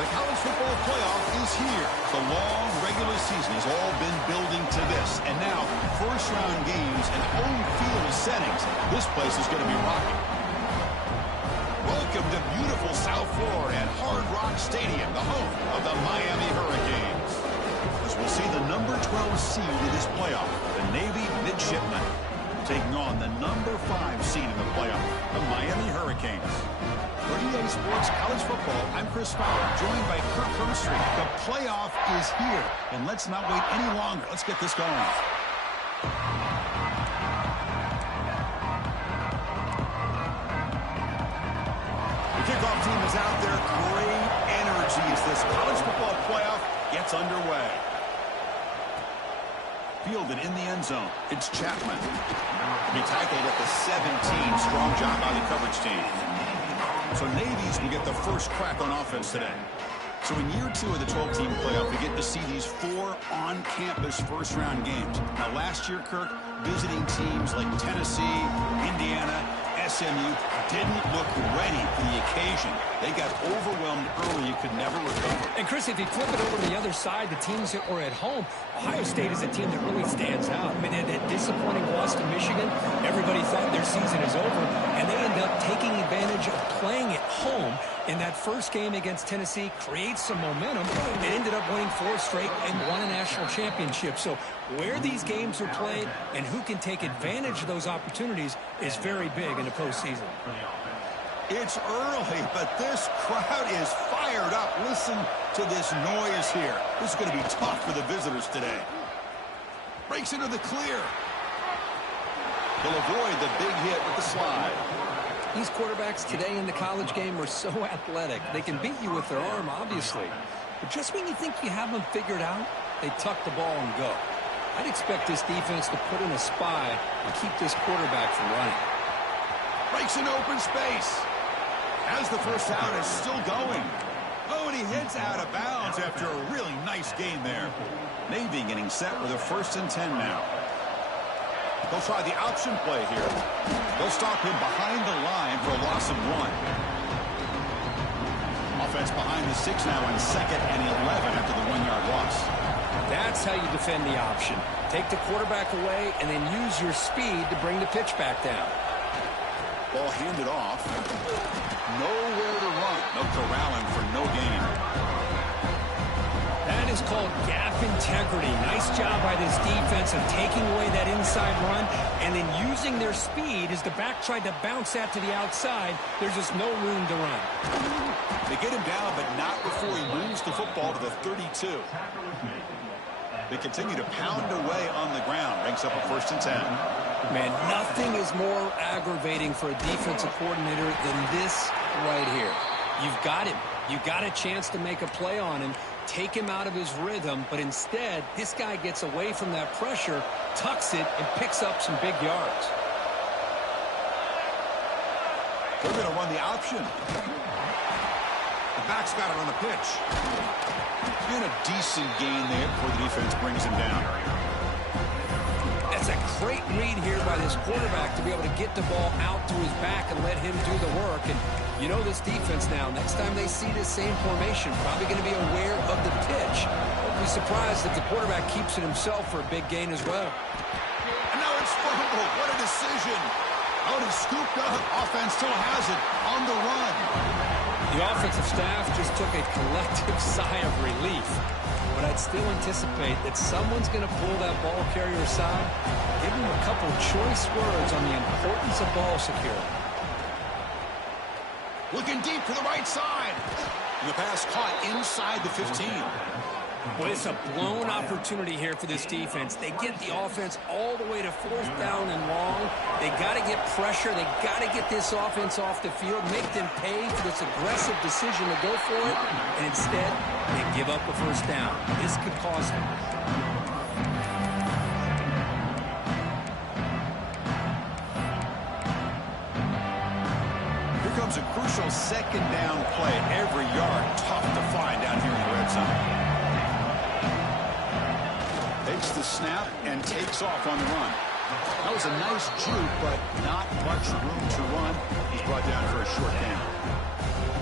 The college football playoff is here. The long regular season has all been building to this. And now, first-round games and home field settings. This place is going to be rocking. Welcome to beautiful South Florida at Hard Rock Stadium, the home of the Miami Hurricanes. As we'll see the number 12 seed in this playoff, the Navy Midshipmen, taking on the number 5 seed in the playoff, the Miami Hurricanes. For EA Sports College Football, I'm Chris Fowler, joined by Kirk Herbstreit. The playoff is here, and let's not wait any longer. Let's get this going. The kickoff team is out there. Great energy as this college football playoff gets underway. Fielded in the end zone. It's Chapman. He tackled at the 17. Strong job by the coverage team. So Navies will get the first crack on offense today. So in year 2 of the 12-team playoff, we get to see these 4 on-campus first-round games. Now, last year, Kirk, visiting teams like Tennessee, Indiana, SMU didn't look ready for the occasion. They got overwhelmed early. You could never recover. And, Chris, if you flip it over to the other side, the teams that were at home, Ohio State is a team that really stands out. I mean, that disappointing loss to Michigan, everybody thought their season is over, and they end up taking advantage of playing at home in that first game against Tennessee, creates some momentum, and ended up winning 4 straight and won a national championship. So where these games are played and who can take advantage of those opportunities is very big in the postseason. It's early, but this crowd is fired up. Listen to this noise here. This is going to be tough for the visitors today. Breaks into the clear. He'll avoid the big hit with the slide. These quarterbacks today in the college game are so athletic. They can beat you with their arm, obviously. But just when you think you have them figured out, they tuck the ball and go. I'd expect this defense to put in a spy and keep this quarterback from running. Breaks into open space. As the first down is still going. Oh, and he hits out of bounds after a really nice game there. Navy getting set with a 1st and 10 now. They'll try the option play here. They'll stop him behind the line for a loss of 1. Offense behind the 6 now on 2nd and 11 after the 1-yard loss. That's how you defend the option. Take the quarterback away and then use your speed to bring the pitch back down. Ball handed off. Nowhere to run. No corralling for no gain. That is called gap integrity. Nice job by this defense of taking away that inside run and then using their speed as the back tried to bounce that to the outside. There's just no room to run. They get him down, but not before he moves the football to the 32. They continue to pound away on the ground. Ranks up a 1st and 10. Man, nothing is more aggravating for a defensive coordinator than this right here. You've got him. You've got a chance to make a play on him, take him out of his rhythm, but instead, this guy gets away from that pressure, tucks it, and picks up some big yards. They're going to run the option. The back's got it on the pitch. And a decent gain there before the defense brings him down. That's a great read here by this quarterback to be able to get the ball out to his back and let him do the work. And You know this defense now. Next time they see this same formation, probably going to be aware of the pitch. Won't be surprised if the quarterback keeps it himself for a big gain as well. And now it's fumbled. What a decision. Oh, he scooped up. Offense still has it on the run. The offensive staff just took a collective sigh of relief. But I'd still anticipate that someone's going to pull that ball carrier aside, give him a couple choice words on the importance of ball security. Looking deep to the right side. And the pass caught inside the 15. Well, it's a blown opportunity here for this defense. They get the offense all the way to 4th down and long. They got to get pressure. They got to get this offense off the field, make them pay for this aggressive decision to go for it. And instead, they give up a 1st down. This could cost them. Here comes a crucial 2nd down play. Every yard tough to find down here in the red zone. Takes the snap and takes off on the run. That was a nice juke, but not much room to run. He's brought down for a short gain.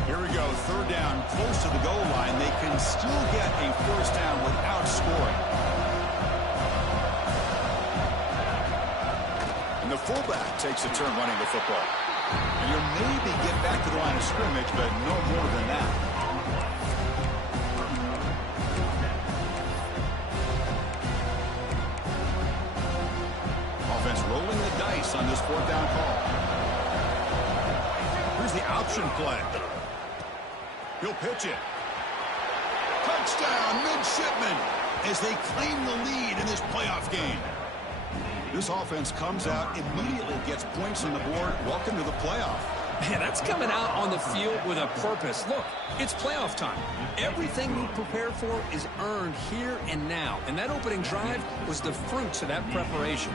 Here we go, 3rd down, close to the goal line. They can still get a 1st down without scoring. And the fullback takes a turn running the football. And you'll maybe get back to the line of scrimmage, but no more than that. Offense rolling the dice on this 4th down call. Here's the option play. He'll pitch it. Touchdown, midshipman, as they claim the lead in this playoff game. This offense comes out, immediately gets points on the board. Welcome to the playoff. Man, that's coming out on the field with a purpose. Look, it's playoff time. Everything you prepare for is earned here and now. And that opening drive was the fruits of that preparation.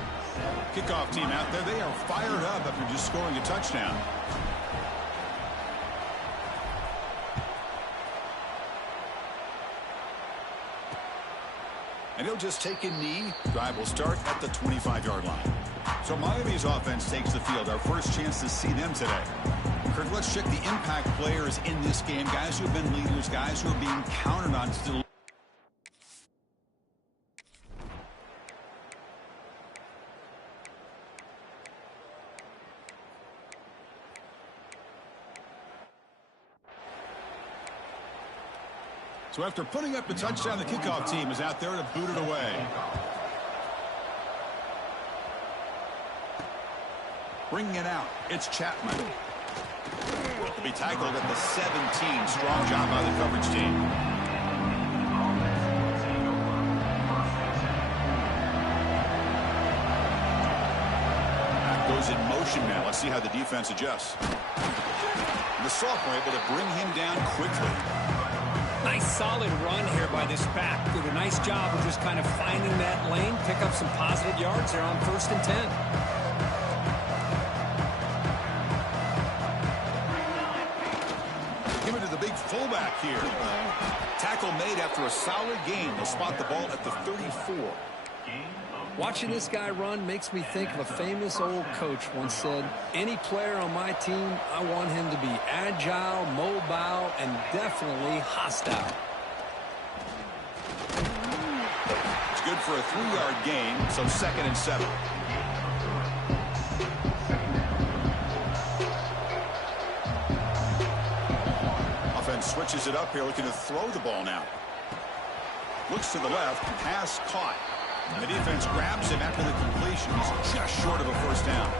Kickoff team out there, they are fired up after just scoring a touchdown. And he'll just take a knee. Drive will start at the 25-yard line. So Miami's offense takes the field. Our first chance to see them today. Kurt, let's check the impact players in this game. Guys who have been leaders, guys who are being counted on to deliver. So after putting up the touchdown, the kickoff team is out there to boot it away. Bringing it out, it's Chapman. To be tackled at the 17. Strong job by the coverage team. That goes in motion now. Let's see how the defense adjusts. The sophomore able to bring him down quickly. Nice solid run here by this back. Did a nice job of just kind of finding that lane, pick up some positive yards there on 1st and 10. Give it to the big fullback here. Tackle made after a solid gain. They'll spot the ball at the 34. Watching this guy run makes me think of a famous old coach once said, any player on my team, I want him to be agile, mobile, and definitely hostile. It's good for a 3-yard gain, so 2nd and 7. Offense switches it up here, looking to throw the ball now. Looks to the left, pass caught. And the defense grabs him after the completion. He's just short of a 1st down.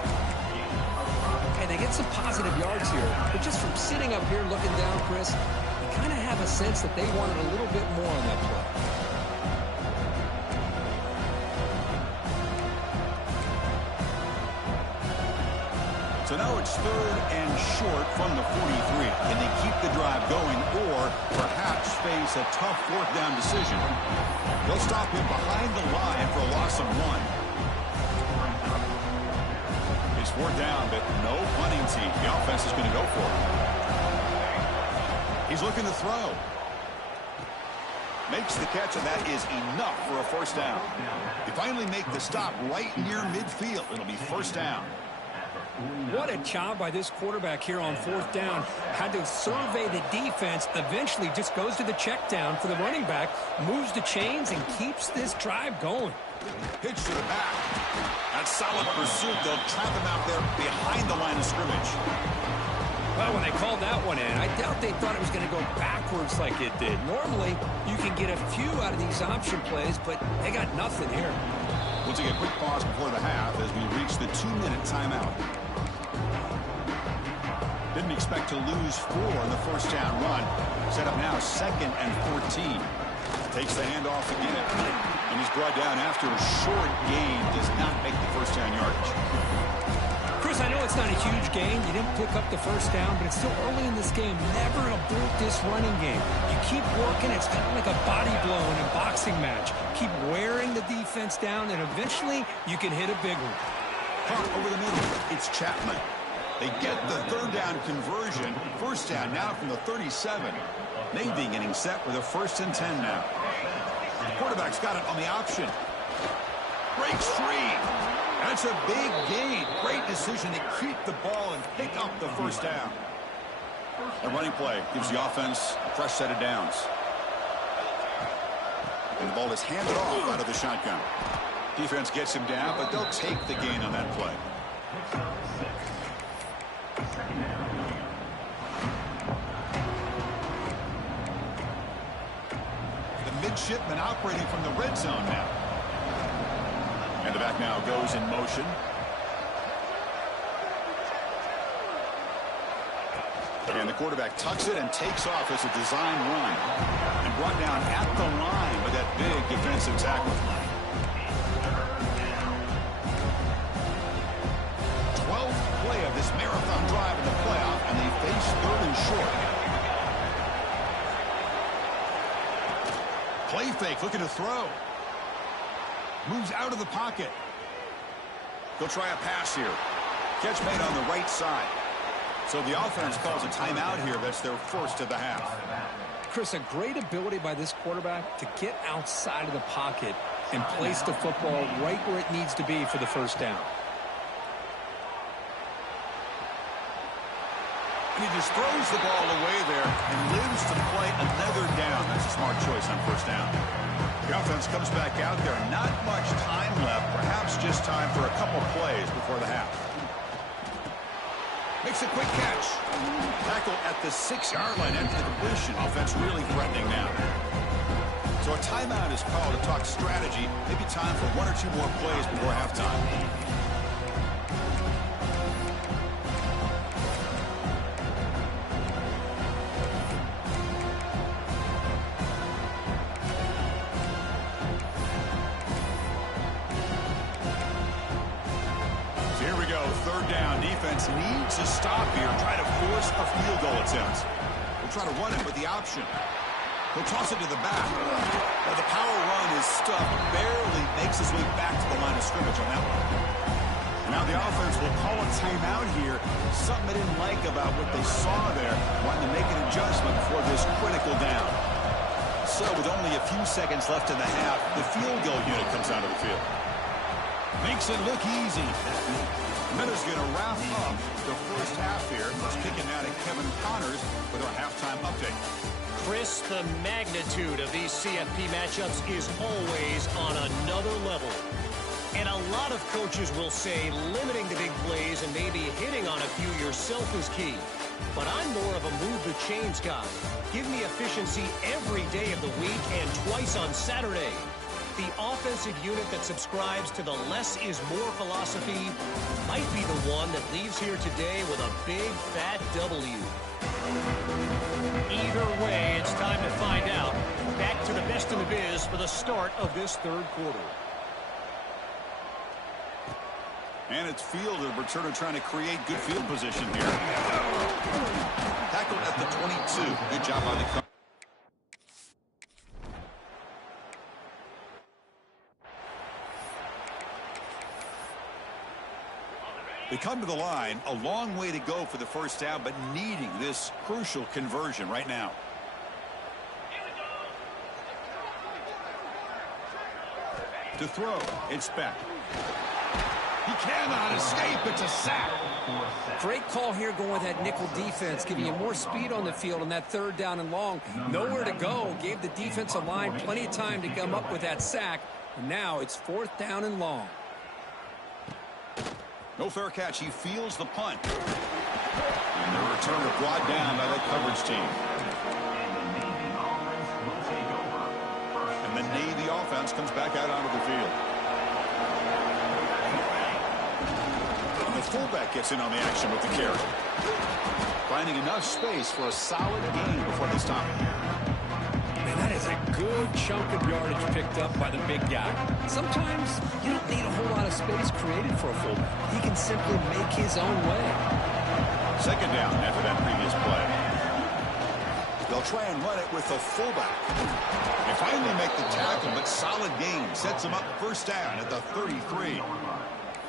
And they get some positive yards here. But just from sitting up here looking down, Chris, you kind of have a sense that they wanted a little bit more on that play. So now it's 3rd and short from the 43. Can they keep the drive going or perhaps face a tough 4th down decision? They'll stop him behind the line for a loss of 1. It's 4th down, but no punting team. The offense is going to go for it. He's looking to throw. Makes the catch, and that is enough for a 1st down. They finally make the stop right near midfield. It'll be 1st down. What a job by this quarterback here on fourth down. Had to survey the defense, eventually just goes to the check down for the running back, moves the chains, and keeps this drive going. Pitch to the back. That's solid pursuit. They'll trap him out there behind the line of scrimmage. Well, when they called that one in, I doubt they thought it was going to go backwards like it did. Normally, you can get a few out of these option plays, but they got nothing here. We'll take a quick pause before the half as we reach the 2-minute timeout. Didn't expect to lose 4 on the first down run. Set up now 2nd and 14. Takes the handoff again. And he's brought down after a short gain. Does not make the first down yardage. Chris, I know it's not a huge gain. You didn't pick up the first down, but it's still early in this game. Never abort this running game. You keep working. It's kind of like a body blow in a boxing match. Keep wearing the defense down, and eventually you can hit a big one. Caught over the middle. It's Chapman. They get the third down conversion. First down now from the 37. Navy getting set with a 1st and 10 now. The quarterback's got it on the option. Breaks free. That's a big gain. Great decision to keep the ball and pick up the first down. A running play gives the offense a fresh set of downs. And the ball is handed off out of the shotgun. Defense gets him down, but they'll take the gain on that play. The midshipman operating from the red zone now. And the back now goes in motion. And the quarterback tucks it and takes off as a design run. And brought down at the line with that big defensive tackle. 12th play of this marathon drive in the playoff, and they face 3rd and short. Play fake, looking to throw. Moves out of the pocket. He'll try a pass here. Catch made on the right side. So the offense calls a timeout here. That's their first of the half. Chris, a great ability by this quarterback to get outside of the pocket and place the football right where it needs to be for the first down. And he just throws the ball away there and lives to play another down. That's a smart choice on first down. The offense comes back out there. Not much time left. Perhaps just time for a couple plays before the half. Makes a quick catch. Tackle at the 6-yard line after the completion. Offense really threatening now. So a timeout is called to talk strategy. Maybe time for 1 or 2 more plays before halftime. Needs a stop here. Try to force a field goal attempt. We'll try to run it with the option. He'll toss it to the back. Now the power run is stuffed. Barely makes his way back to the line of scrimmage on that one. Now the offense will call a timeout here. Something they didn't like about what they saw there. Wanting to make an adjustment for this critical down. So with only a few seconds left in the half, the field goal unit comes out of the field. Makes it look easy. Miller's going to wrap up the first half here. Let's kick it now to Kevin Connors with our halftime update. Chris, the magnitude of these CFP matchups is always on another level. And a lot of coaches will say limiting the big plays and maybe hitting on a few yourself is key. But I'm more of a move the chains guy. Give me efficiency every day of the week and twice on Saturday. The offensive unit that subscribes to the less is more philosophy might be the one that leaves here today with a big fat W. Either way, it's time to find out. Back to the best in the biz for the start of this third quarter. And it's Fielder, returner trying to create good field position here. Tackled at the 22. Good job by the coach. They come to the line, a long way to go for the first down, but needing this crucial conversion right now. To throw, it's Beck. He cannot escape. It's a sack. Great call here going with that nickel defense, giving you more speed on the field on that third down and long. Nowhere to go. Gave the defensive line plenty of time to come up with that sack. And now it's 4th down and long. No fair catch. He feels the punt. And the return is brought down by that coverage team. And the Navy offense comes back out onto the field. And the fullback gets in on the action with the carry. Finding enough space for a solid gain before they stop it. Man, that is a good chunk of yardage picked up by the big guy. Sometimes you don't need a whole lot of space created for a fullback. He can simply make his own way. 2nd down after that previous play. They'll try and run it with the fullback. They finally make the tackle, but solid gain sets them up 1st down at the 33.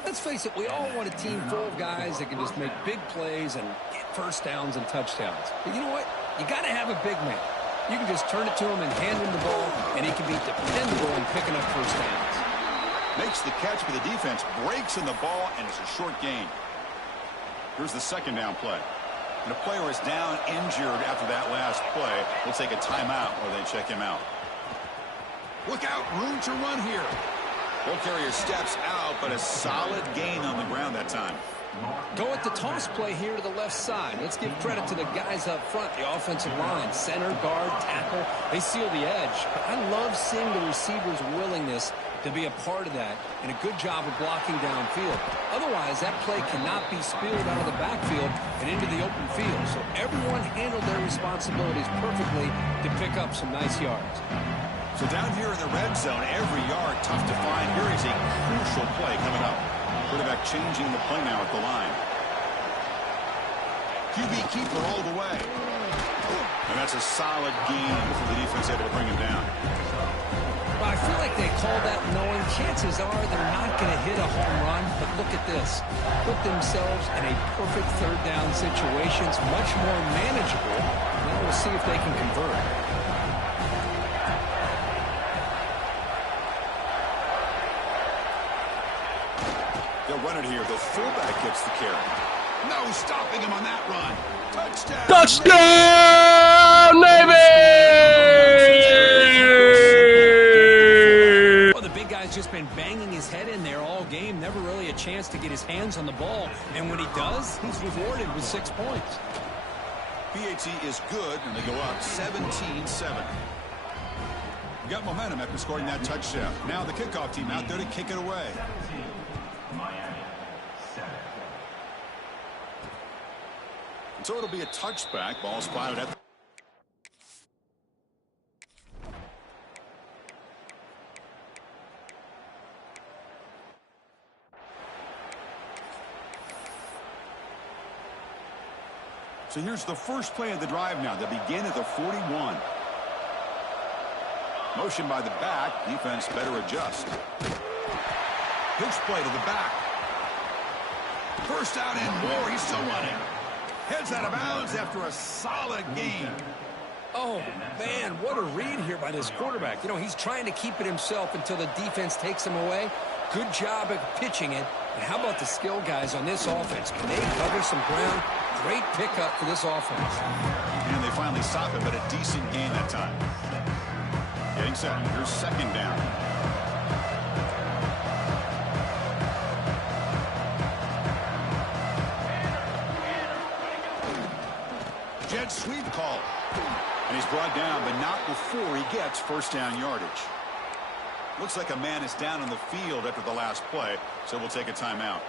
Let's face it, we all want a team full of guys that can just make big plays and get 1st downs and touchdowns. But you know what? You got to have a big man. You can just turn it to him and hand him the ball, and he can be dependable in picking up 1st downs. Makes the catch, but the defense breaks in the ball, and it's a short gain. Here's the 2nd down play. And a player is down injured after that last play. We'll take a timeout or they check him out. Look out, room to run here. Ball carrier steps out, but a solid gain on the ground that time. Go at the toss play here to the left side. Let's give credit to the guys up front, the offensive line, center, guard, tackle. They seal the edge. I love seeing the receiver's willingness to be a part of that, and a good job of blocking downfield. Otherwise, that play cannot be spilled out of the backfield and into the open field. So everyone handled their responsibilities perfectly to pick up some nice yards. So down here in the red zone, every yard tough to find. Here is a crucial play coming up. Quarterback changing the play now at the line. QB keeper all the way. And that's a solid gain for the defense able to bring him down. Well, I feel like they call that knowing chances are they're not going to hit a home run. But look at this. Put themselves in a perfect 3rd down situation. It's much more manageable. Now we'll see if they can convert. They'll run it here. The fullback gets the carry. No stopping him on that run. Touchdown! Touchdown, Navy! Well, the big guy's just been banging his head in there all game. Never really a chance to get his hands on the ball. And when he does, he's rewarded with 6 points. PAT is good, and they go up 17-7. We got momentum after scoring that touchdown. Now the kickoff team out there to kick it away. So it'll be a touchback. Ball spotted at the... So here's the first play of the drive now. They begin at the 41. Motion by the back. Defense better adjust. Pitch play to the back. First down and more. He's still running. Heads out of bounds after a solid gain. Oh, man, what a read here by this quarterback. You know, he's trying to keep it himself until the defense takes him away. Good job of pitching it. And how about the skill guys on this offense? Can they cover some ground? Great pickup for this offense. And they finally stop him, but a decent gain that time. Getting set. Here's 2nd down. Jet sweep call. And he's brought down, but not before he gets 1st down yardage. Looks like a man is down on the field after the last play, so we'll take a timeout.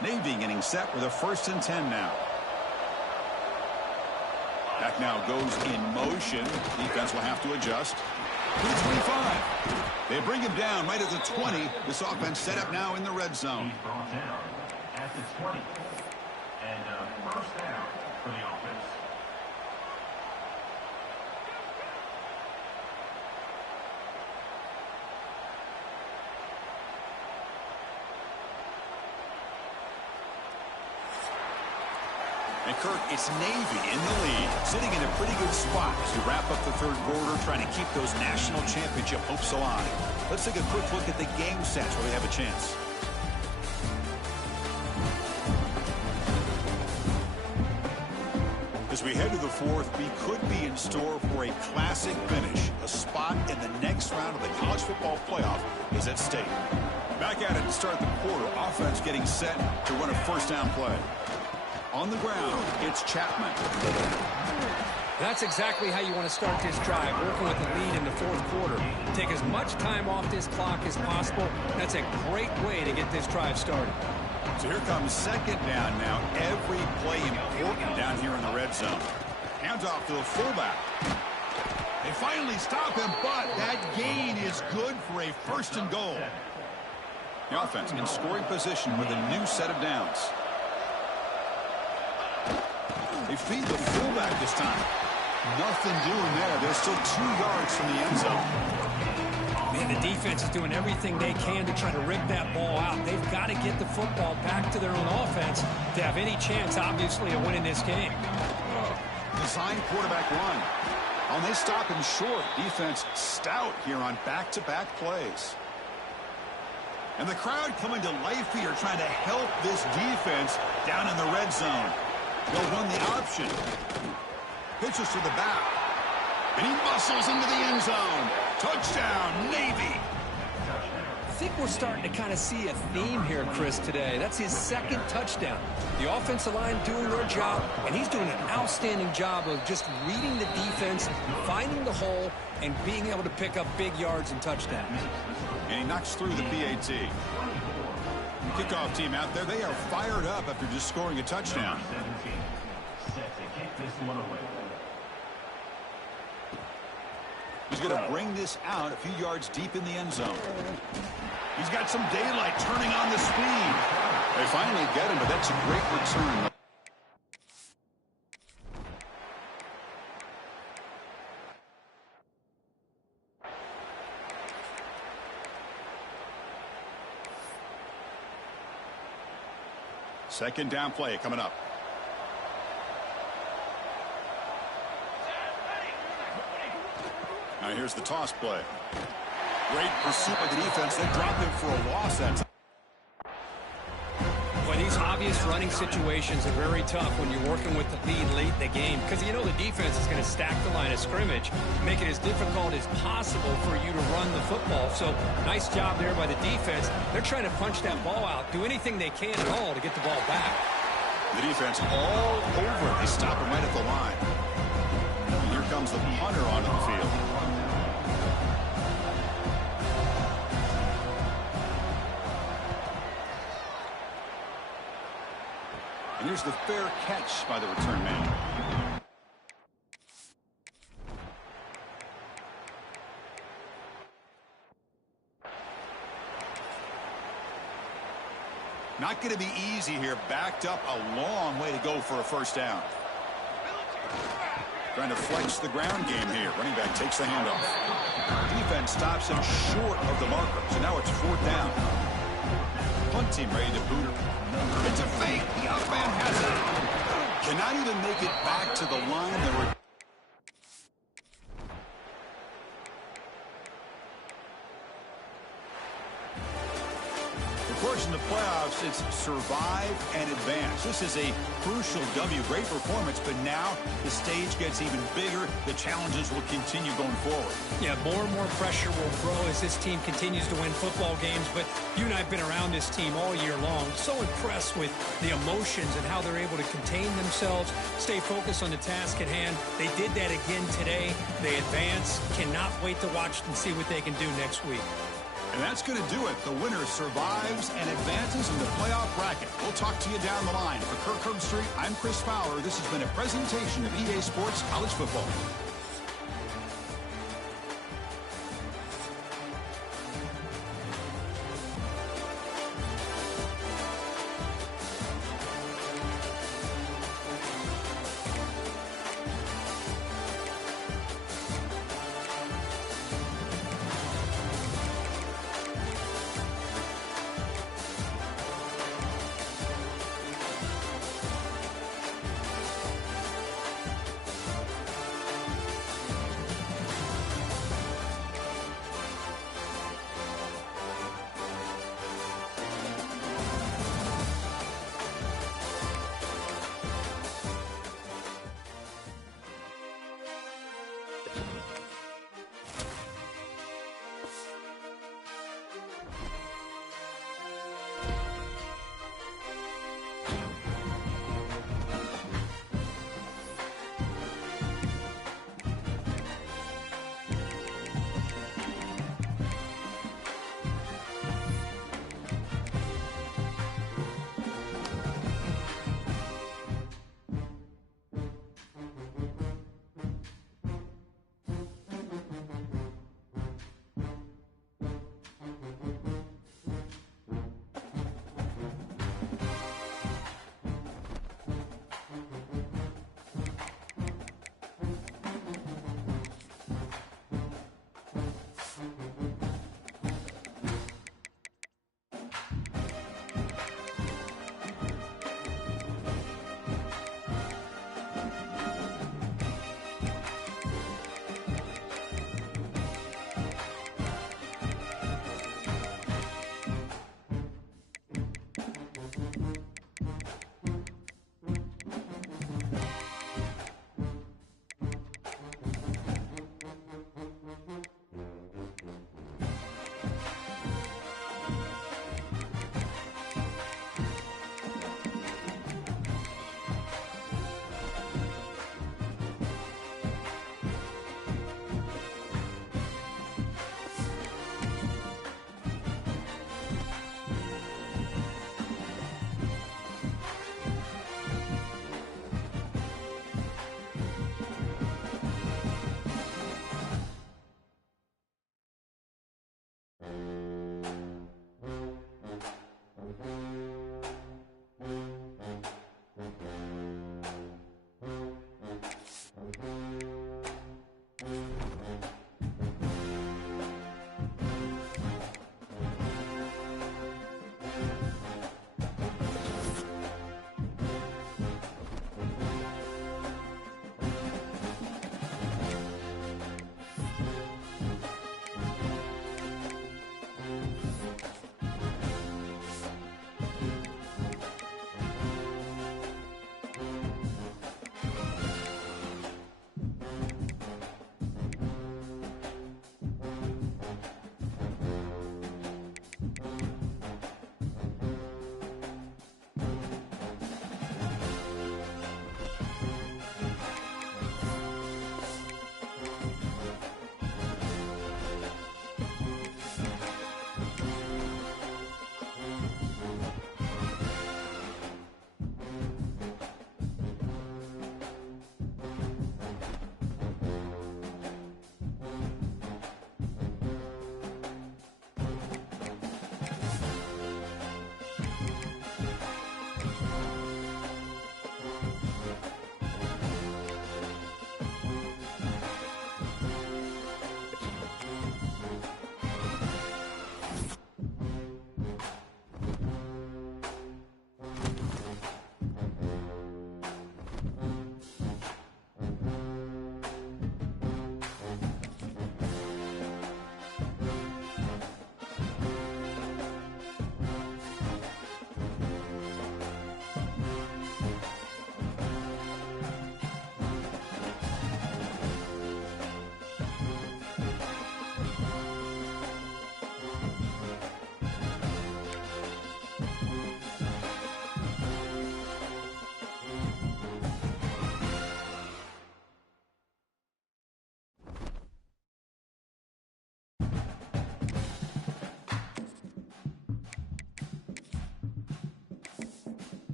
Navy getting set with a 1st and 10 now. Back now goes in motion. Defense will have to adjust. 225. They bring him down right at the 20. This offense set up now in the red zone. He's brought down at the 20. And 1st down for the offense. And Kirk, it's Navy in the lead, sitting in a pretty good spot as we wrap up the 3rd quarter, trying to keep those national championship hopes alive. Let's take a quick look at the game stats where they have a chance. As we head to the fourth, we could be in store for a classic finish. A spot in the next round of the college football playoff is at stake. Back at it to start the quarter. Offense getting set to run a first down play. On the ground, it's Chapman. That's exactly how you want to start this drive, working with the lead in the fourth quarter. Take as much time off this clock as possible. That's a great way to get this drive started. So here comes second down now. Every play important down here in the red zone. Hands off to the fullback. They finally stop him, but that gain is good for a first and goal. The offense in scoring position with a new set of downs. They feed the fullback this time. Nothing doing there. They're still 2 yards from the end zone. Man, the defense is doing everything they can to try to rig that ball out. They've got to get the football back to their own offense to have any chance, obviously, of winning this game. Design quarterback run. And they stop him short. Defense stout here on back-to-back plays. And the crowd coming to life here trying to help this defense down in the red zone. They'll run the option. Pitches to the back. And he muscles into the end zone. Touchdown, Navy. I think we're starting to kind of see a theme here, Chris, today. That's his second touchdown. The offensive line doing their job, and he's doing an outstanding job of just reading the defense, finding the hole, and being able to pick up big yards and touchdowns. And he knocks through the PAT. The kickoff team out there, they are fired up after just scoring a touchdown. He's going to bring this out a few yards deep in the end zone. He's got some daylight turning on the speed. They finally get him, but that's a great return. Second down play coming up. Now here's the toss play. Great pursuit by the defense. They drop him for a loss that time. Boy, these obvious running situations are very tough when you're working with the lead late in the game, because you know the defense is going to stack the line of scrimmage, make it as difficult as possible for you to run the football. So nice job there by the defense. They're trying to punch that ball out, do anything they can at all to get the ball back. The defense all over it. They stop him right at the line. And here comes the punter onto the field. And here's the fair catch by the return man. Not going to be easy here. Backed up a long way to go for a first down. Trying to flex the ground game here. Running back takes the handoff. Defense stops him short of the marker. So now it's fourth down. Punt team ready to boot her. It's a fake. The up man has it. Cannot even make it back to the line. There were Of course, in the playoffs, it's survive and advance. This is a crucial W. Great performance, but now the stage gets even bigger. The challenges will continue going forward. Yeah, more and more pressure will grow as this team continues to win football games, but you and I have been around this team all year long. So impressed with the emotions and how they're able to contain themselves, stay focused on the task at hand. They did that again today. They advance. Cannot wait to watch and see what they can do next week. And that's going to do it. The winner survives and advances in the playoff bracket. We'll talk to you down the line. For Kirk Herbstreit, I'm Chris Fowler. This has been a presentation of EA Sports College Football.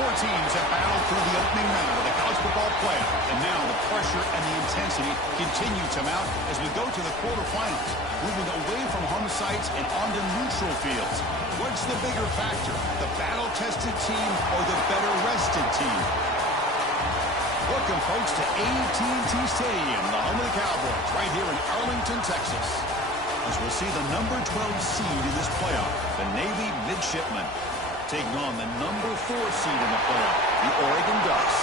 Four teams have battled through the opening round of the college football playoff, and now the pressure and the intensity continue to mount as we go to the quarterfinals, moving away from home sites and onto neutral fields. What's the bigger factor, the battle-tested team or the better-rested team? Welcome, folks, to AT&T Stadium, the home of the Cowboys, right here in Arlington, Texas, as we'll see the number 12 seed in this playoff, the Navy Midshipmen, taking on the number 4 seed in the playoff, the Oregon Ducks.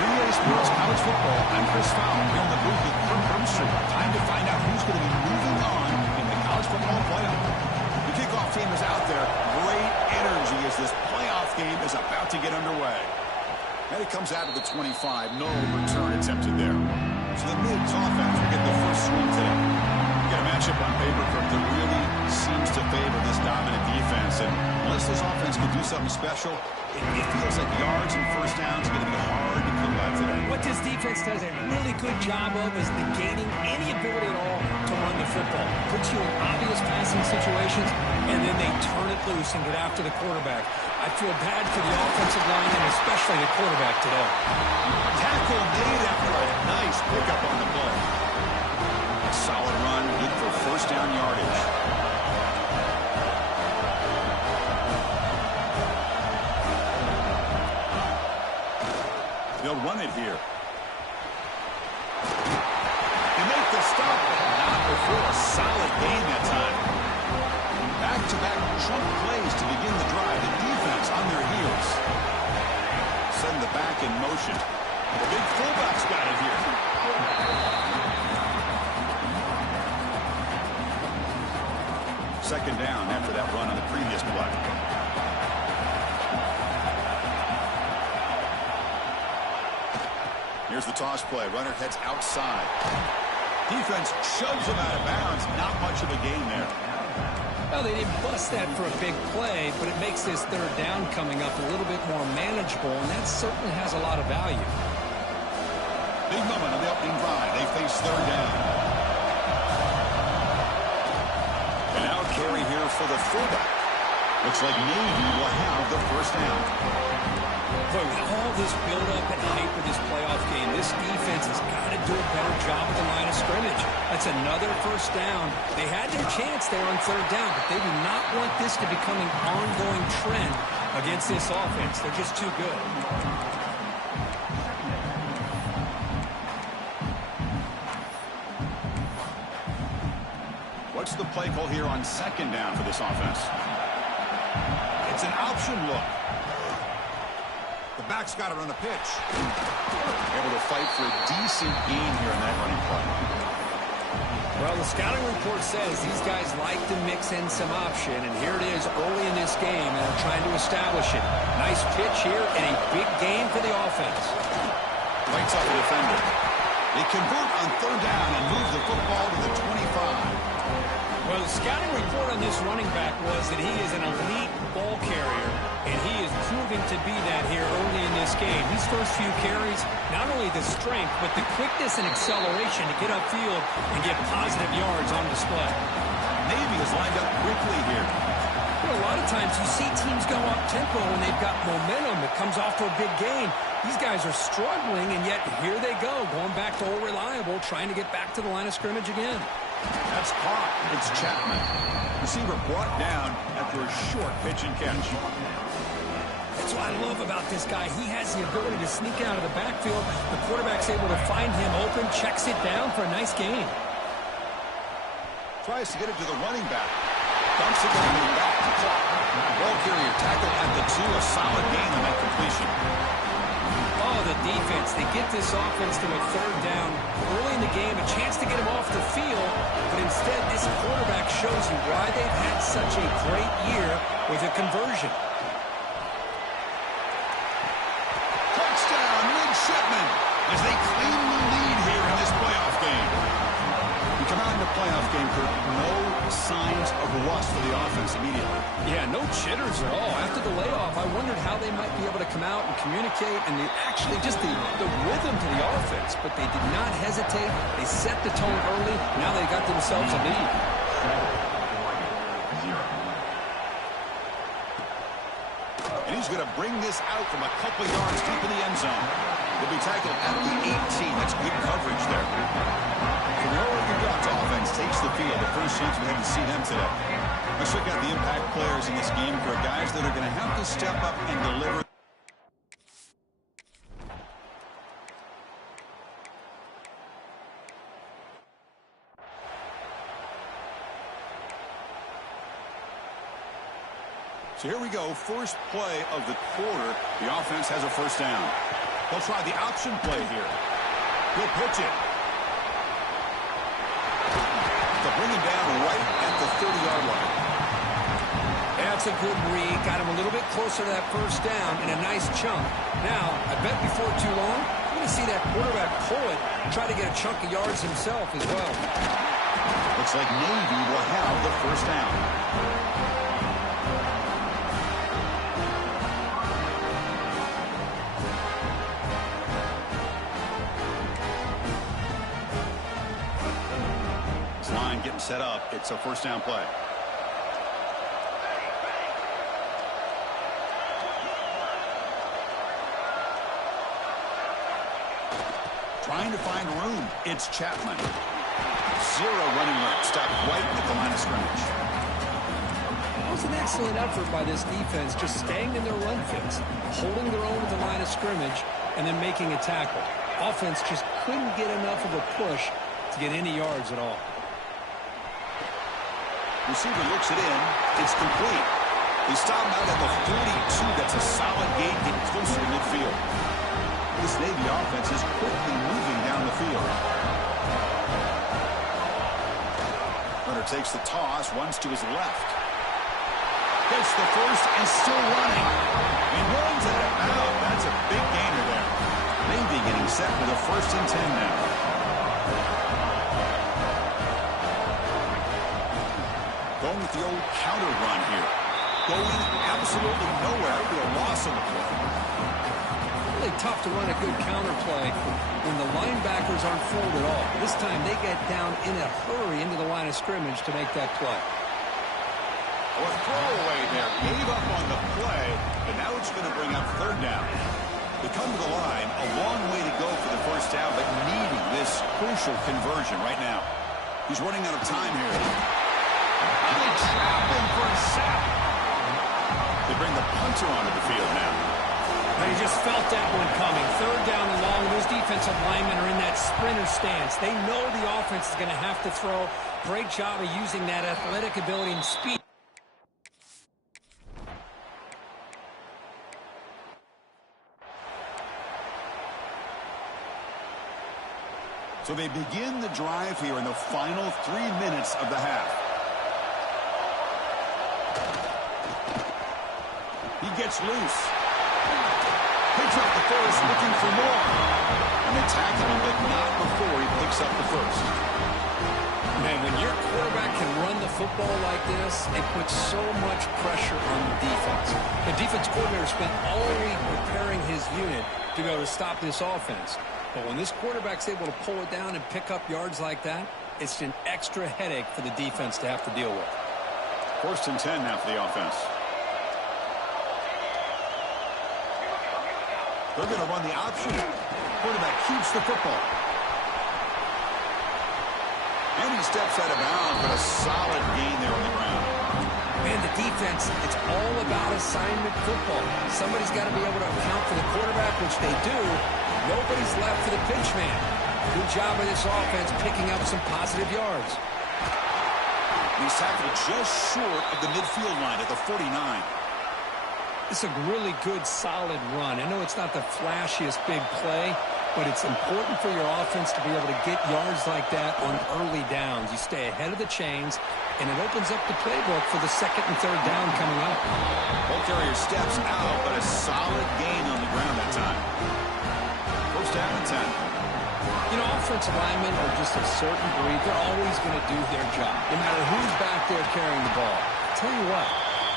EA Sports College Football, I'm Chris Fowler here in the booth with Kirk Herbstreit. Time to find out who's going to be moving on in the college football playoff. The kickoff team is out there. Great energy as this playoff game is about to get underway. And it comes out of the 25. No return attempted there. So the Mids offense will get the first swing today. You got a matchup on paper, Kirk, that really seems to favor this dominant defense. And unless this offense can do something special, it feels like yards and first downs are going to be hard to come by today. What this defense does a really good job of is negating any ability at all to run the football. Puts you in obvious passing situations, and then they turn it loose and get after the quarterback. I feel bad for the offensive line and especially the quarterback today. Tackle made after a nice pickup on the play. A solid run, good for first down yardage. They'll run it here. They make the stop, but not before a solid gain that time. Back-to-back chunk plays to begin the drive. The defense on their heels. Send the back in motion. The big fullback's got it here. Second down after that run on the previous play. Here's the toss play. Runner heads outside. Defense shoves him out of bounds. Not much of a gain there. Well, they didn't bust that for a big play, but it makes this third down coming up a little bit more manageable, and that certainly has a lot of value. Big moment on the opening drive. They face third down. And now carry here for the fullback. Looks like Navy will have the first down. Boy, with all this build-up and hype of this playoff game, this defense has got to do a better job at the line of scrimmage. That's another first down. They had their chance there on third down, but they do not want this to become an ongoing trend against this offense. They're just too good. What's the play call here on second down for this offense? It's an option look. The back's got it on the pitch. Able to fight for a decent gain here in that running play. Well, the scouting report says these guys like to mix in some option, and here it is early in this game, and they're trying to establish it. Nice pitch here, and a big gain for the offense. Lights up the defender. They convert on third down and move the football to the 25. Well, the scouting report on this running back was that he is an elite ball carrier, and he is proving to be that here early in this game. These first few carries, not only the strength, but the quickness and acceleration to get upfield and get positive yards on display. Navy is lined up quickly here. You know, a lot of times you see teams go up-tempo when they've got momentum that comes off for a big gain. These guys are struggling, and yet here they go, going back to old reliable, trying to get back to the line of scrimmage again. That's caught. It's Chapman. Receiver brought down after a short pitch and catch. That's what I love about this guy. He has the ability to sneak out of the backfield. The quarterback's able to find him open, checks it down for a nice gain. Tries to get it to the running back. Dumps it down and back to clock. Ball carrier tackled at the 2. A solid gain on that completion. Oh, the defense. They get this offense to a third down early in the game, a chance to get him off the field, but instead this quarterback shows you why they've had such a great year with a conversion. Touchdown, Midshipmen, as they claim the lead here in this playoff game. We come out in the playoff game, Kirk, no signs of rust for the offense immediately. Yeah, no jitters at all. After the layoff, I wondered how they might be able to come out and communicate and actually just the rhythm to the offense, but they did not hesitate. They set the tone early. Now they got themselves a lead. And he's going to bring this out from a couple yards deep in the end zone. He'll be tackled at the 18. That's good coverage there. So the Oregon Ducks offense takes the field. The first chance we had to see them today. Let's check out the impact players in this game for guys that are going to have to step up and deliver. So here we go, first play of the quarter. The offense has a first down. They'll try the option play here. He'll pitch it. They'll bring him down right at the 30-yard line. That's a good read. Got him a little bit closer to that first down and a nice chunk. Now, I bet before too long, we're going to see that quarterback pull it, try to get a chunk of yards himself as well. Looks like Navy will have the first down. Getting set up. It's a first down play. Trying to find room. It's Chapman. Zero running room. Stopped right at the line of scrimmage. That was an excellent effort by this defense, just staying in their run fix, holding their own at the line of scrimmage, and then making a tackle. Offense just couldn't get enough of a push to get any yards at all. Receiver looks it in. It's complete. They stop him out at the 42. That's a solid gain, getting closer to midfield. This Navy offense is quickly moving down the field. Runner takes the toss, runs to his left. Gets the first and still running. He runs at about. That's a big gainer there. Navy getting set for the 1st and 10 now. Going with the old counter run here. Going absolutely nowhere for a loss on the play. Really tough to run a good counter play when the linebackers aren't fooled at all. This time they get down in a hurry into the line of scrimmage to make that play. A throwaway there. Gave up on the play, and now it's going to bring up 3rd down. They come to the line. A long way to go for the first down, but needing this crucial conversion right now. He's running out of time here. They trap him for a sack. They bring the punter onto the field now. They just felt that one coming. 3rd down and long. Those defensive linemen are in that sprinter stance. They know the offense is going to have to throw. Great job of using that athletic ability and speed. So they begin the drive here in the final 3 minutes of the half. He gets loose. Picks up the first, looking for more. And they tackle him, but not before he picks up the first. Man, when your quarterback can run the football like this, it puts so much pressure on the defense. The defense coordinator spent all week preparing his unit to be able to stop this offense. But when this quarterback's able to pull it down and pick up yards like that, it's an extra headache for the defense to have to deal with. 1st and 10 now for the offense. They're going to run the option. Quarterback keeps the football. And he steps out of bounds, but a solid gain there on the ground. Man, the defense, it's all about assignment football. Somebody's got to be able to account for the quarterback, which they do. Nobody's left for the pitch man. Good job of this offense picking up some positive yards. He's tackled just short of the midfield line at the 49. It's a really good, solid run. I know it's not the flashiest big play, but it's important for your offense to be able to get yards like that on early downs. You stay ahead of the chains, and it opens up the playbook for the 2nd and 3rd down coming up. Ball carrier steps out, but a solid gain on the ground that time. 1st down and 10. You know, offensive linemen are just a certain breed. They're always going to do their job, no matter who's back there carrying the ball. I'll tell you what.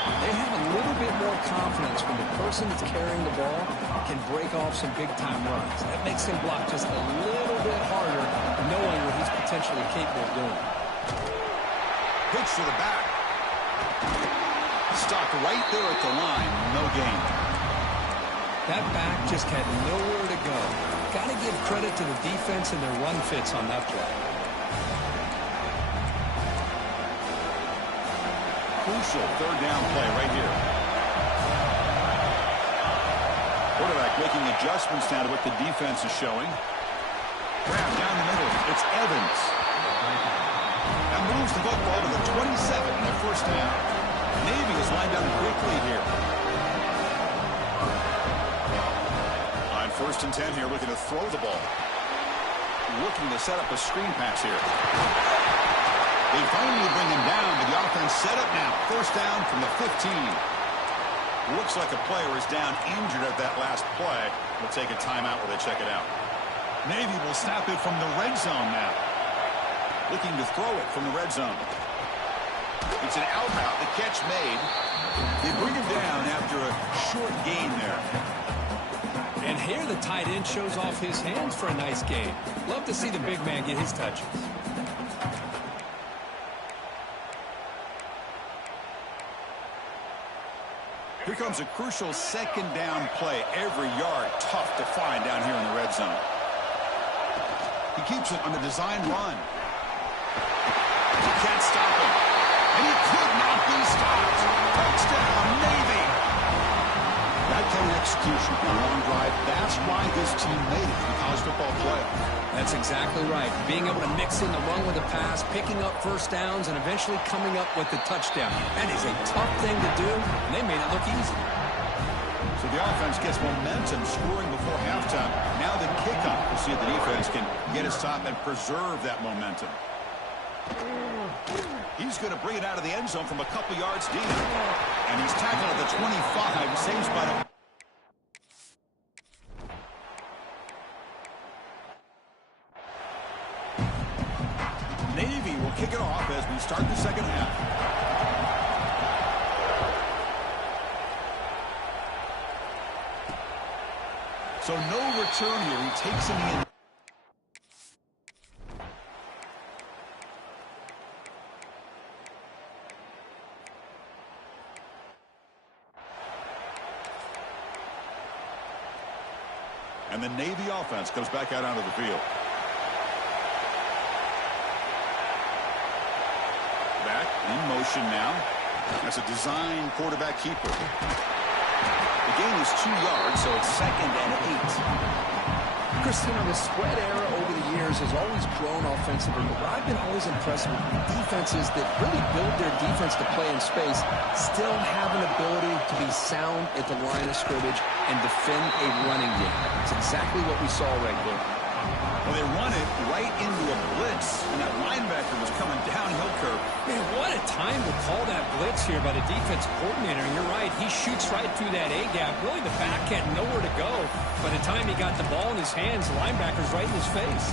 They have a little bit more confidence when the person that's carrying the ball can break off some big-time runs. That makes him block just a little bit harder, knowing what he's potentially capable of doing. Pitch to the back. Stopped right there at the line. No gain. That back just had nowhere to go. Got to give credit to the defense and their run fits on that play. Crucial third down play right here. Quarterback making adjustments now to what the defense is showing. Grab down the middle. It's Evans. That moves the football to the 27 and a first down. Navy is lined up quickly here. On 1st and 10 here, looking to throw the ball. Looking to set up a screen pass here. They finally bring him down, but the offense set up now. First down from the 15. Looks like a player is down injured at that last play. We'll take a timeout while they check it out. Navy will snap it from the red zone now. Looking to throw it from the red zone. It's an out route. The catch made. They bring him down after a short gain there. And here the tight end shows off his hands for a nice gain. Love to see the big man get his touches. Here comes a crucial second down play. Every yard tough to find down here in the red zone. He keeps it on the design run. You can't stop him. And he could not be stopped. Touchdown, Navy. That kind of execution for a long drive, that's why this team made it to the college football playoff. That's exactly right. Being able to mix in the run with the pass, picking up first downs, and eventually coming up with the touchdown. That is a tough thing to do, and they made it look easy. So the offense gets momentum, scoring before halftime. Now the kickoff. We'll see if the defense can get a stop and preserve that momentum. He's going to bring it out of the end zone from a couple yards deep. And he's tackled at the 25. Same spot. Navy will kick it off as we start the second half. So no return here. He takes him in. And the Navy offense goes back out onto the field. Back in motion now. That's a design quarterback keeper. The gain is 2 yards, so it's 2nd and 8. Christina, the spread era over the years has always grown offensively, but I've been always impressed with defenses that really build their defense to play in space, still have an ability to be sound at the line of scrimmage and defend a running game. It's exactly what we saw right there. Well, they run it right into a blitz, and that linebacker was coming downhill curve. Man, what a time to call that blitz here by the defense coordinator. And you're right, he shoots right through that A-gap. Really, the back had nowhere to go. By the time he got the ball in his hands, the linebacker's right in his face.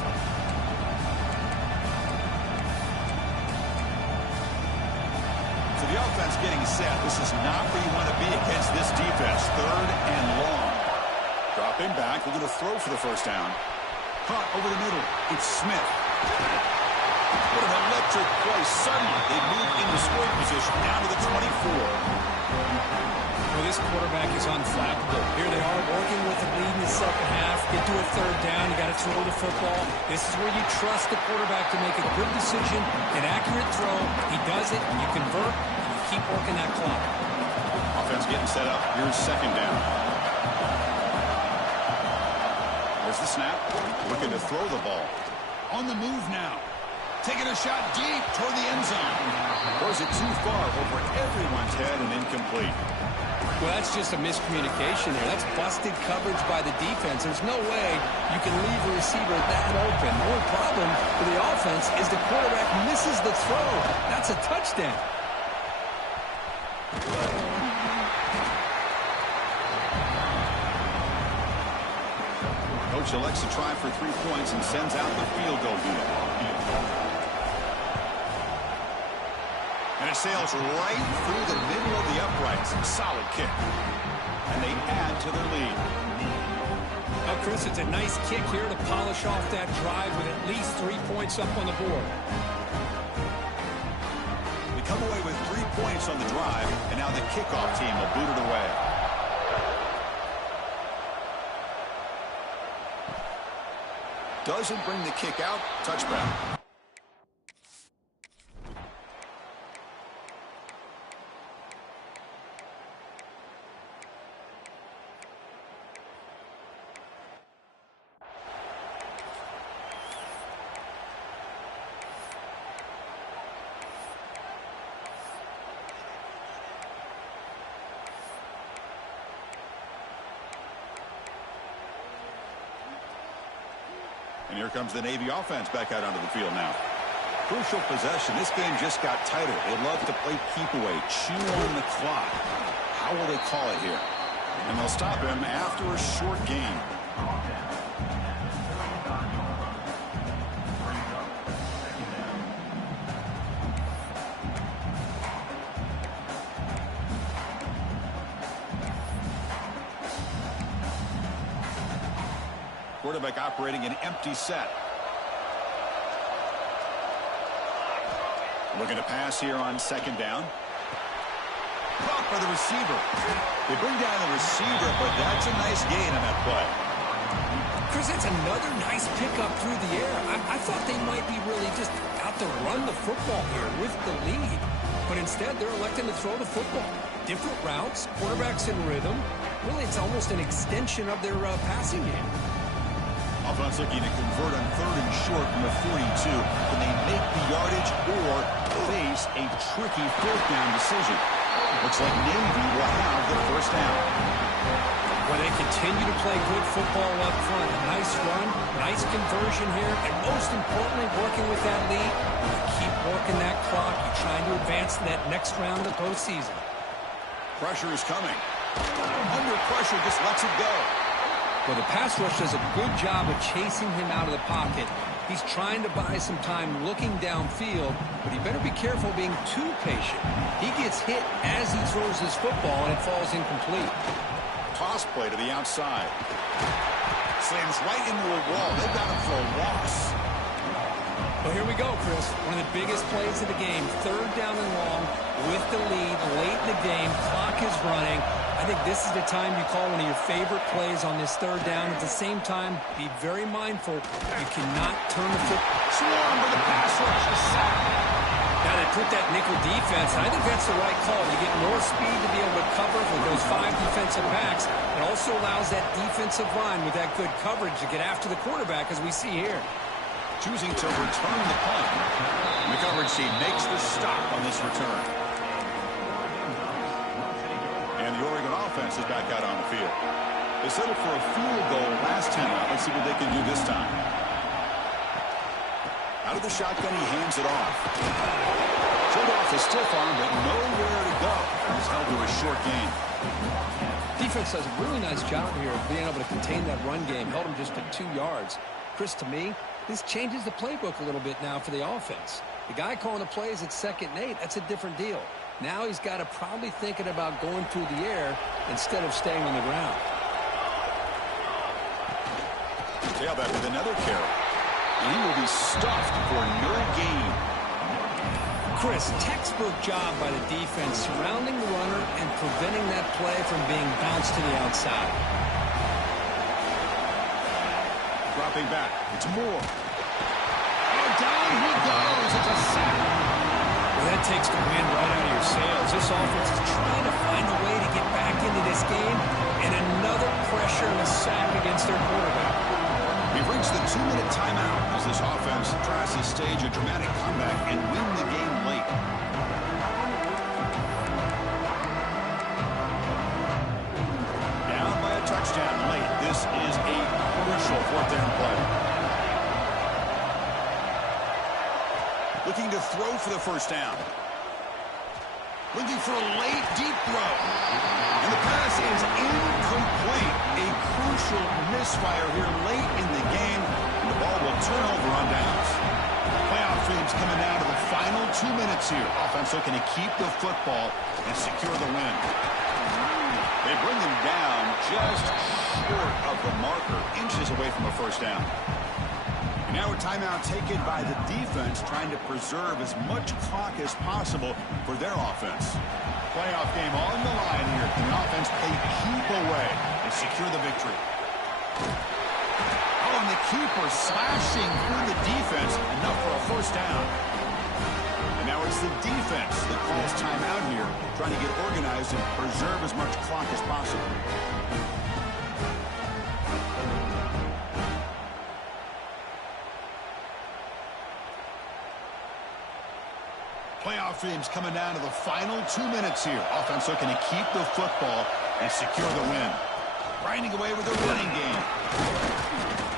So the offense getting set. This is not where you want to be against this defense. 3rd and long. Dropping back, looking to throw for the first down. Caught over the middle. It's Smith. What an electric play. Suddenly, they move into scoring position down to the 24. Well, this quarterback is unflappable. Here they are working with the lead in the second half. Get to a 3rd down. You got to throw the football. This is where you trust the quarterback to make a good decision, an accurate throw. He does it. You convert. And you keep working that clock. Offense getting set up. Here's 2nd down. There's the snap. Looking to throw the ball. On the move now. Taking a shot deep toward the end zone. Throws it too far over everyone's head and incomplete. Well, that's just a miscommunication there. That's busted coverage by the defense. There's no way you can leave a receiver that open. The only problem for the offense is the quarterback misses the throw. That's a touchdown. Coach elects to try for 3 points and sends out the field goal unit. And it sails right through the middle of the uprights. Solid kick. And they add to their lead. Now, Chris, it's a nice kick here to polish off that drive with at least 3 points up on the board. We come come away with 3 points on the drive, and now the kickoff team will boot it away. Doesn't bring the kick out. Touchback. And here comes the Navy offense back out onto the field now. Crucial possession. This game just got tighter. They love to play keep away, chew on the clock. How will they call it here? And they'll stop him after a short game. Quarterback operating an empty set. Looking to pass here on second down. Caught by the receiver. They bring down the receiver, but that's a nice gain on that play. Chris, that's another nice pickup through the air. I thought they might be really just out to run the football here with the lead. But instead, they're electing to throw the football. Different routes, quarterbacks in rhythm. Really, it's almost an extension of their passing game. Offense looking to convert on 3rd and short from the 42. Can they make the yardage or face a tricky 4th down decision? Looks like Navy will have the 1st down. Well, they continue to play good football up front. A nice run, nice conversion here, and most importantly, working with that lead. You keep working that clock. You're trying to advance to that next round of the postseason. Pressure is coming. Under pressure, just lets it go. Well, the pass rush does a good job of chasing him out of the pocket. He's trying to buy some time looking downfield, but he better be careful being too patient. He gets hit as he throws his football, and it falls incomplete. Toss play to the outside. Slams right into a wall. They've got him for a loss. Well, here we go, Chris. One of the biggest plays of the game. 3rd down and long with the lead late in the game. Clock is running. I think this is the time you call one of your favorite plays on this 3rd down. At the same time, be very mindful. You cannot turn the foot. Swarm with the pass rush. A sack. Now they put that nickel defense, and I think that's the right call. You get more speed to be able to cover with those 5 defensive backs. It also allows that defensive line with that good coverage to get after the quarterback, as we see here. Choosing to return the punt. And the coverage team makes the stop on this return. And the Oregon offense is back out on the field. They settled for a field goal last time out. Let's see what they can do this time. Out of the shotgun, he hands it off. Showed off his stiff arm, but nowhere to go. He's held to a short gain. Defense does a really nice job here of being able to contain that run game. Held him just to 2 yards. Chris, to me, this changes the playbook a little bit now for the offense. The guy calling the plays at 2nd and 8, that's a different deal. Now he's got to probably thinking about going through the air instead of staying on the ground. Tailback with another carry. And he will be stuffed for no gain. Chris, textbook job by the defense surrounding the runner and preventing that play from being bounced to the outside. Dropping back. It's Moore. And down he goes. It's a sack. Well, that takes the wind right out of your sails. This offense is trying to find a way to get back into this game, and another pressure and a sack against their quarterback. We've reached the 2-minute timeout as this offense tries to stage a dramatic comeback and win the game late. Down by a touchdown late. This is a crucial 4th down play. Looking to throw for the 1st down. Looking for a late, deep throw. And the pass is incomplete. A crucial misfire here late in the game. And the ball will turn over on downs. Playoff dreams coming down to the final 2 minutes here. Offense looking to keep the football and secure the win. They bring them down just short of the marker, inches away from a 1st down. And now a timeout taken by the defense, trying to preserve as much clock as possible for their offense. Playoff game on the line here. The offense they keep away and secure the victory. Oh, and the keeper slashing through the defense, enough for a first down. And now it's the defense that calls timeout here, trying to get organized and preserve as much clock as possible. Playoff games coming down to the final 2 minutes here. Offense looking to keep the football and secure the win. Grinding away with the running game.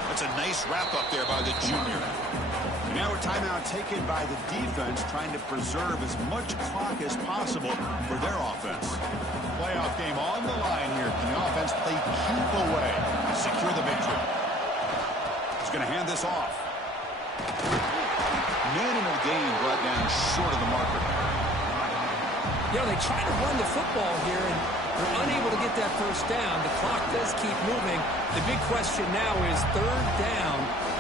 That's a nice wrap-up there by the junior. Now a timeout taken by the defense, trying to preserve as much clock as possible for their offense. Playoff game on the line here. Can the offense they keep away and secure the victory? He's going to hand this off. Minimal gain brought down short of the marker. You know, they try to run the football here, and they're unable to get that first down. The clock does keep moving. The big question now is third down.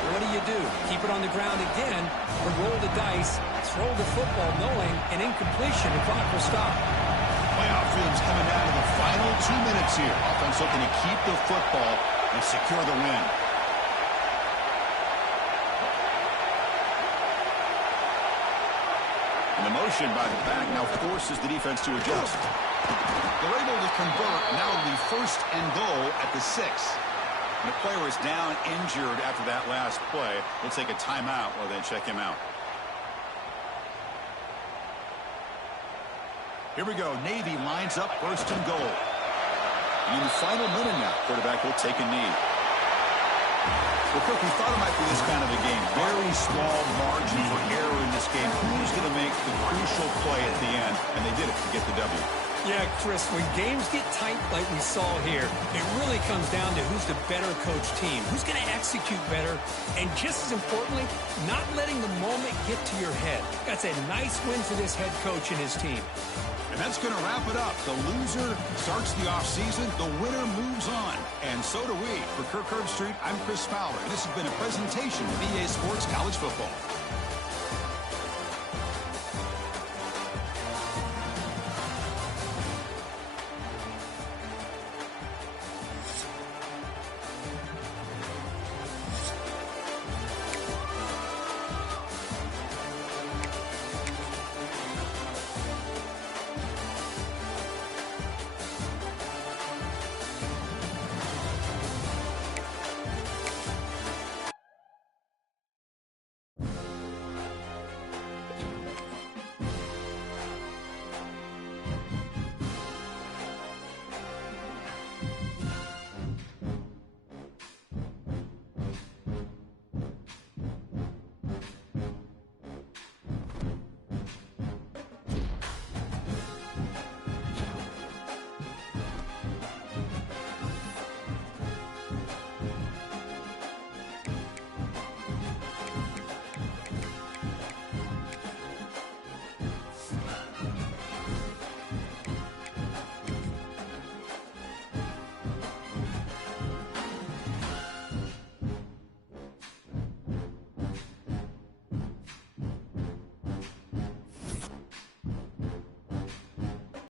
What do you do? Keep it on the ground again, or roll the dice, throw the football, knowing an incompletion, the clock will stop. Playoff games coming down to the final 2 minutes here. Offense looking to keep the football and secure the win. And the motion by the back now forces the defense to adjust. They're able to convert. Now it'll be first and goal at the 6. And the player is down injured after that last play. We'll take a timeout while they check him out. Here we go. Navy lines up first and goal. And in the final minute now, quarterback will take a knee. Well, Cook, we thought it might be this kind of a game. Very small margin for error in this game. Who's going to make the crucial play at the end? And they did it to get the W. Yeah, Chris, when games get tight like we saw here, it really comes down to who's the better coached team, who's going to execute better, and just as importantly, not letting the moment get to your head. That's a nice win for this head coach and his team. And that's going to wrap it up. The loser starts the offseason. The winner moves on. And so do we. For Kirk Herbstreit, I'm Chris Fowler. This has been a presentation of EA Sports College Football.